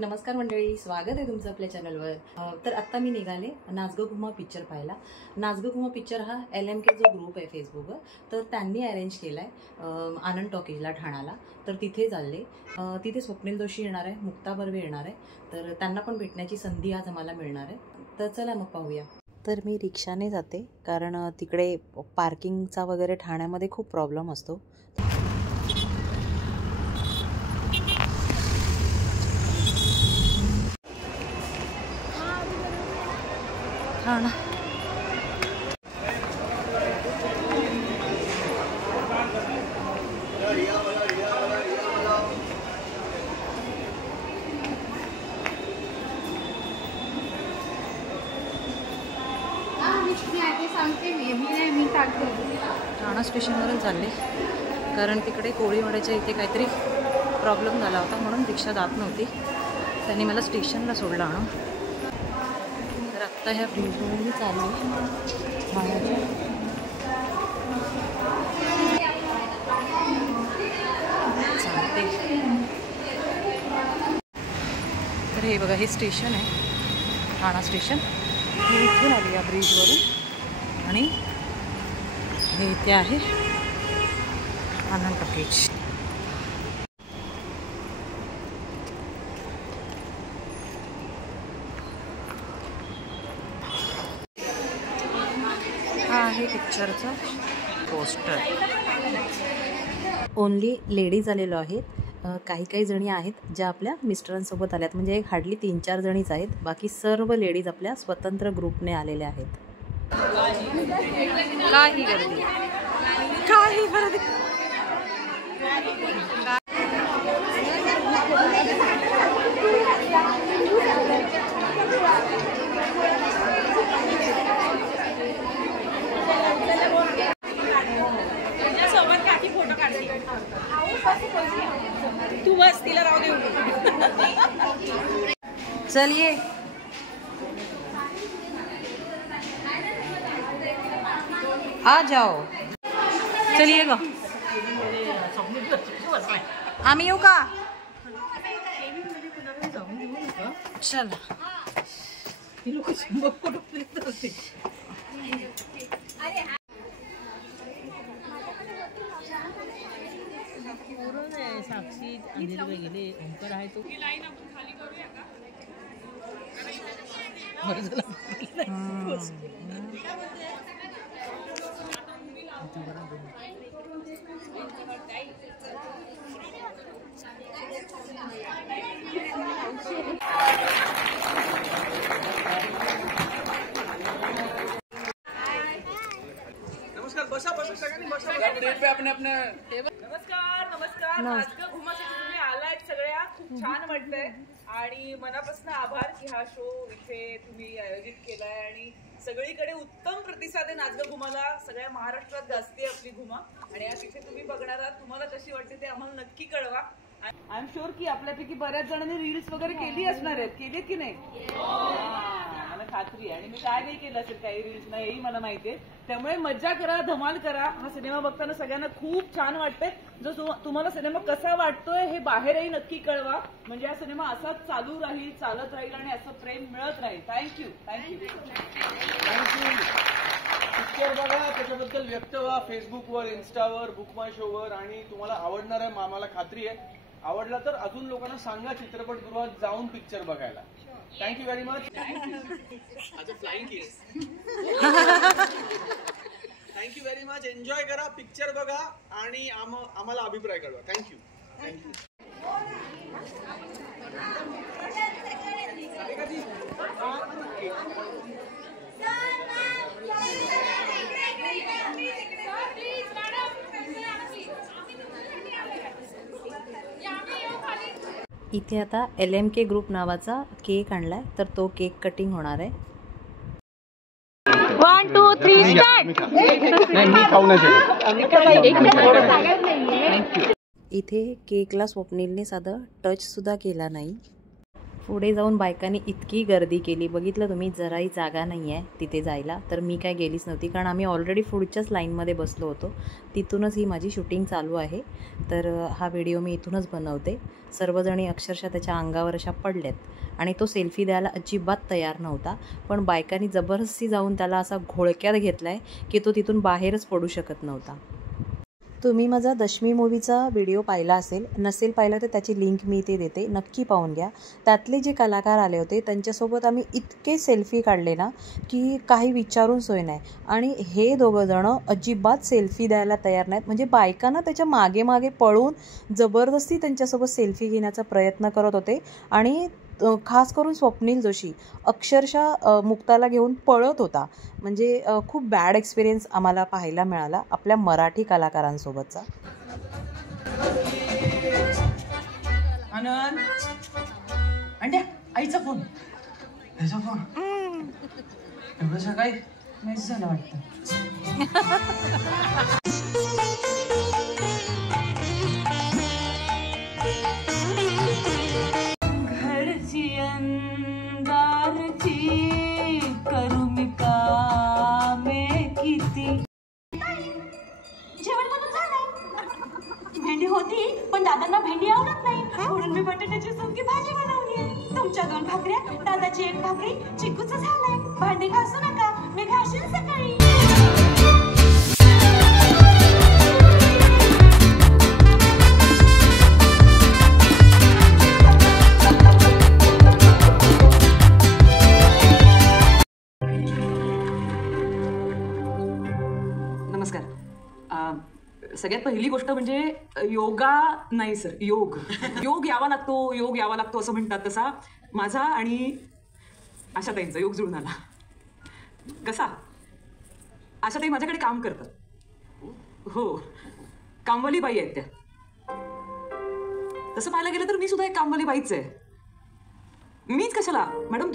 नमस्कार मंडळी, स्वागत आहे तुमचं आपल्या चॅनलवर। तर आत्ता मी निघाले नाच गं घुमा पिक्चर पाहायला। नाच गं घुमा पिक्चर हा LMK जो ग्रुप आहे फेसबुकवर, तर त्यांनी अरेंज केला आहे आनंद टॉकीजला ठाण्याला। तर तिथे चालले, तिथे स्वप्नील जोशी येणार आहे, मुक्ता बर्वे येणार आहे, तर त्यांना पण भेटण्याची संधी आज आम्हाला मिळणार आहे। तर चला मग पाहूया। तर मी रिक्षाने जाते, कारण तिकडे पार्किंगचा वगैरे ठाण्यामध्ये खूप प्रॉब्लेम असतो। ठाणा ठाणा स्टेशनवरून चालले, कारण तिकडे कोळीवाड्याच्या इथे काहीतरी प्रॉब्लेम झाला होता, म्हणून रिक्षा जात नव्हती। त्यांनी मला स्टेशनला सोडलं आणून। तर आत्ता ह्या ब्रिजवरून चालू चालते। तर हे बघा, हे स्टेशन आहे ठाणा स्टेशन। मी इथून आली या ब्रिजवरून, आणि हे इथे आहे आनंद टॉकीज। हा आहे पिक्चरचा पोस्टर। ओनली लेडीज आलेलो आहेत, काही जणी आहेत ज्या आपल्या मिस्टरांसोबत आल्यात, म्हणजे हार्डली 3-4 जणीच आहेत, बाकी सर्व लेडीज आपल्या स्वतंत्र ग्रुपने आलेल्या आहेत। काही गर्दी, काही गर्दी। तू बस, तिला राहू दे। चलिए, आ जाओ, चलिएगा। आम्ही येऊ का? चला। साक्षी अंधेरी गेले, ओंकार आहे तो। नमस्कार, बसा बसा सगळ्यांनी बसा। टेबल पे अपने अपने टेबल। नमस्कार नमस्कार। नाच गं घुमासाठी तुम्ही आलायत सगळ्या, खूप छान वाटतंय आणि मनापासून आभार की हा शो इथे तुम्ही आयोजित केलाय आणि सगळीकडे उत्तम प्रतिसाद आहे नाच गं घुमाला। सगळ्या महाराष्ट्रात गाजते आपली घुमा, आणि आज इथे तुम्ही बघणार आहात। तुम्हाला कशी वाटते ते आम्हाला नक्की कळवा। आय एम शुअर की आपल्यापैकी बऱ्याच जणांनी रील्स वगैरे केली असणार आहेत, केलीत की नाही? मला खात्री आहे, आणि मी काय नाही केलं असेल काही रील्स ना, हेही मला माहितीये। त्यामुळे मज्जा करा, धमाल करा। हा सिनेमा बघताना सगळ्यांना खूप छान वाटतंय। जो तुम्हाला सिनेमा कसा वाटतोय हे बाहेरही नक्की कळवा, म्हणजे हा सिनेमा असाच चालू राहील, चालत राहील आणि असं प्रेम मिळत राहील। Thank you thank you thank you. पिक्चर बघा, त्याच्याबद्दल व्यक्त व्हा फेसबुकवर, इन्स्टावर, बुक माय शोवर, आणि तुम्हाला आवडणार आहे, आम्हाला खात्री आहे। आवडला तर अजून लोकांना सांगा चित्रपटगृहात जाऊन पिक्चर बघायला। Thank you very much. आज flying kiss. Thank you very much. Enjoy करा, पिक्चर बघा आणि आम्हाला अभिप्राय कळवा। Thank you thank you. इथे आता LMK ग्रुप नावाचा केक आणलाय, तर तो केक कटिंग होणार आहे। 1 2 3 स्टार्ट। इथे केकला स्वप्नीलने साधं टच सुद्धा केला नाही। पुढे जाऊन बायकांनी इतकी गर्दी केली, बघितलं तुम्ही, जराही जागा नाही आहे तिथे जायला. तर मी काय गेलीच नव्हती, कारण आम्ही ऑलरेडी पुढच्याच लाईनमध्ये बसलो होतो. तिथूनच ही माझी शूटिंग चालू आहे. तर हा व्हिडिओ मी इथूनच बनवते. सर्वजणी अक्षरशः त्याच्या अंगावर अशा पडल्यात आणि तो सेल्फी द्यायला अजिबात तयार नव्हता. पण बायकांनी जबरदस्ती जाऊन त्याला असा घोळक्यात घेतला आहे की तो तिथून बाहेरच पडू शकत नव्हता. तुम्ही माझा दशमी मूवीचा व्हिडिओ पाहिला असेल, नसेल पाहिला तर त्याची लिंक मी इथे देते, नक्की पाहून घ्या. त्यातले जे कलाकार आले होते त्यांच्यासोबत आम्ही इतके सेल्फी काढले ना की काही विचारून सोय नाही. आणि हे दोघंजणं अजिबात सेल्फी द्यायला तयार नाहीत. म्हणजे बायकांना त्याच्या मागे मागे पळून जबरदस्ती त्यांच्यासोबत सेल्फी घेण्याचा प्रयत्न करत होते. आणि खास करून स्वप्नील जोशी अक्षरशः मुक्ताला घेऊन पळत होता. म्हणजे खूप बॅड एक्सपिरियन्स आम्हाला पाहायला मिळाला आपल्या मराठी कलाकारांसोबतचा. आनंद अंड्या आईचा फोन, त्याचा फोन एवढं सकाळी मेसेज झाला वाटतं. भेंडी होती पण दादांना भेंडी आवडत नाही, म्हणून मी बटाट्याची सुकी भाजी बनवली आहे. तुमच्या 2 भाकऱ्या, दादाची 1 भाकरी, चिकूचं झालंय. भांडी घासू नका, मी घासीन सकाळी. नमस्कार. सगळ्यात पहिली गोष्ट म्हणजे योगा नाही सर, योग यावा लागतो असं म्हणतात. तसा माझा आणि आशाताईंचा योग जुळून आला. कसा? आशाताई माझ्याकडे काम करतात. हो, कामवाली बाई आहेत त्या. तसं पाहायला गेलं तर मी सुद्धा एक कामवाली बाईच आहे. मीच कशाला मॅडम,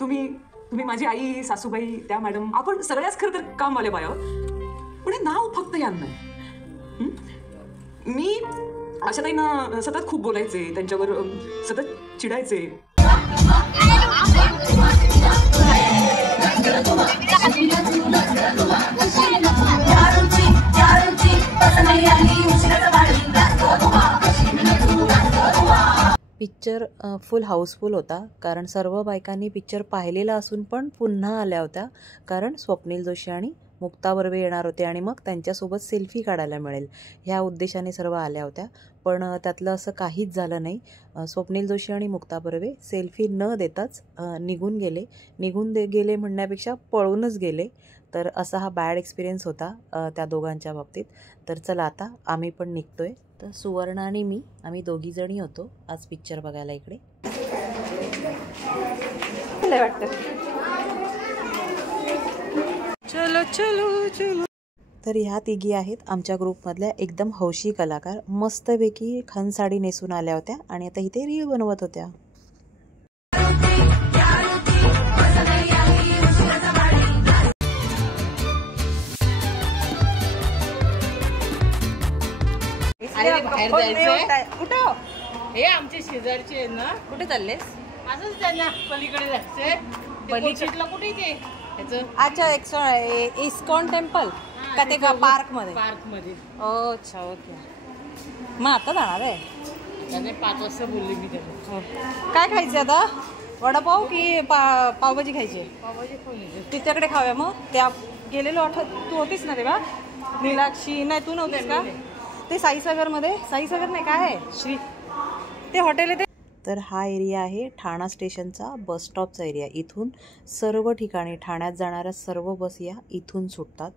तुम्ही माझी आई, सासूबाई, त्या मॅडम, आपण सगळ्याच खरं तर कामवाल्या बाया. पण हे नाव फक्त यांना. मी आशाताईंना सतत खूप बोलायचे, त्यांच्यावर सतत चिडायचे. पिक्चर फुल हाऊसफुल होता, कारण सर्व बायकांनी पिक्चर पाहिलेला असून पण पुन्हा आल्या होत्या. कारण स्वप्नील जोशी आणि मुक्ता बर्वे येणार होते आणि मग त्यांच्यासोबत सेल्फी काढायला मिळेल ह्या उद्देशाने सर्व आल्या होत्या. पण त्यातलं असं काहीच झालं नाही. स्वप्नील जोशी आणि मुक्ता बर्वे सेल्फी न देताच निघून गेले म्हणण्यापेक्षा पळूनच गेले. तर असा हा बॅड एक्सपिरियन्स होता त्या दोघांच्या बाबतीत. तर चला आता आम्ही पण निघतोय. तर सुवर्ण आणि मी आम्ही दोघीजणी होतो आज पिक्चर बघायला इकडे. चलो चलो चलो. तर ह्या तिघी आहेत आमच्या ग्रुपमधल्या एकदम हौशी कलाकार. मस्तपैकी खण साडी नेसून आल्या होत्या आणि आता इथे रील बनवत होत्या. कुठं हे आमचे शेजारचे आहेत ना. कुठे चाललेस? असंच त्यांना पलीकडे जायचंय. पलीकडला कुठे ते अच्छा, इस्कॉन टेम्पल का ते पार्क मध्ये? पार्क मध्ये. अच्छा, ओके. मग आता जाणार आहे? त्याने 5 वाजता बोलले मी त्याला. काय खायचं आता? वडापाव की पावभाजी खायची? पावभाजी खायची. तिच्याकडे खाव्या. मग त्या गेलेलो आठवत तू होतीस ना तेव्हा? नीलाक्षी नाही, तू नव्हतीस का? ते साईसागरमध्ये, साईसागर नाही काय आहे श्री, ते हॉटेल आहे ते. तर हा एरिया आहे ठाणा स्टेशनचा बस स्टॉपचा एरिया. इथून सर्व ठिकाणी ठाण्यात जाणाऱ्या सर्व बस या इथून सुटतात.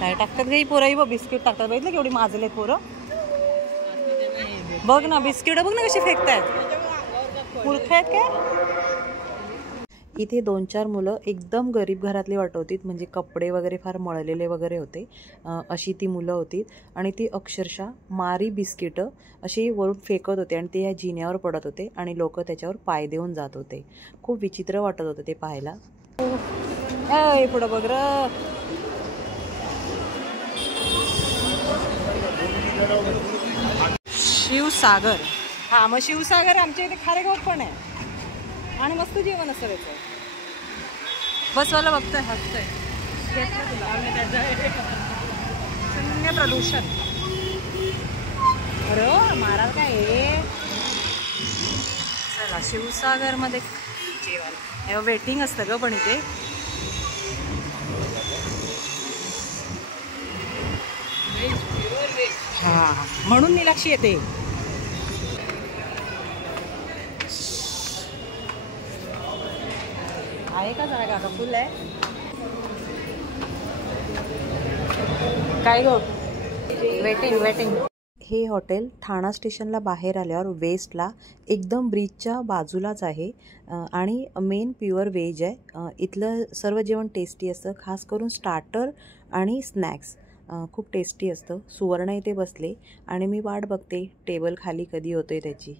काय टाकतात काही पोरंही बघ, बिस्किट टाकतात. बघितलं केवढी माजलेत पोरं. बघ ना बिस्किट, बघ ना कशी फेकतायत. मूर्ख आहेत काय? इथे 2-4 मुलं एकदम गरीब घरातली वाटत होती. म्हणजे कपडे वगैरे फार मळलेले वगैरे होते, अशी ती मुलं होती. आणि ती अक्षरशः मारी बिस्किटं अशी वरून फेकत होते आणि ते या जिन्यावर पडत होते आणि लोक त्याच्यावर पाय देऊन जात होते. खूप विचित्र वाटत होतं ते पाहायला. पुढं बघ र. शिवसागर. हा मग शिवसागर आमच्या इथे खारेगावात पण आहे आणि मस्त जेवण असतं त्याचं. बसवाला बघतोय हसतोय. शून्य प्रदूषण. अरे महाराज काय हे. चला शिवसागर मध्ये जेवण वेटिंग असतं ग पण इथे. हा म्हणून नीलाक्षी येते. आहे का जागा का फुल आहे काय गो. वेटिंग. हे हॉटेल ठाणा स्टेशनला बाहेर आल्यावर वेस्टला एकदम ब्रिजच्या बाजूलाच आहे आणि मेन प्युअर व्हेज आहे. इथलं सर्व जेवण टेस्टी असतं, खास करून स्टार्टर आणि स्नॅक्स खूप टेस्टी असतं. सुवर्ण इथे बसले आणि मी वाट बघते टेबल खाली कधी होते त्याची.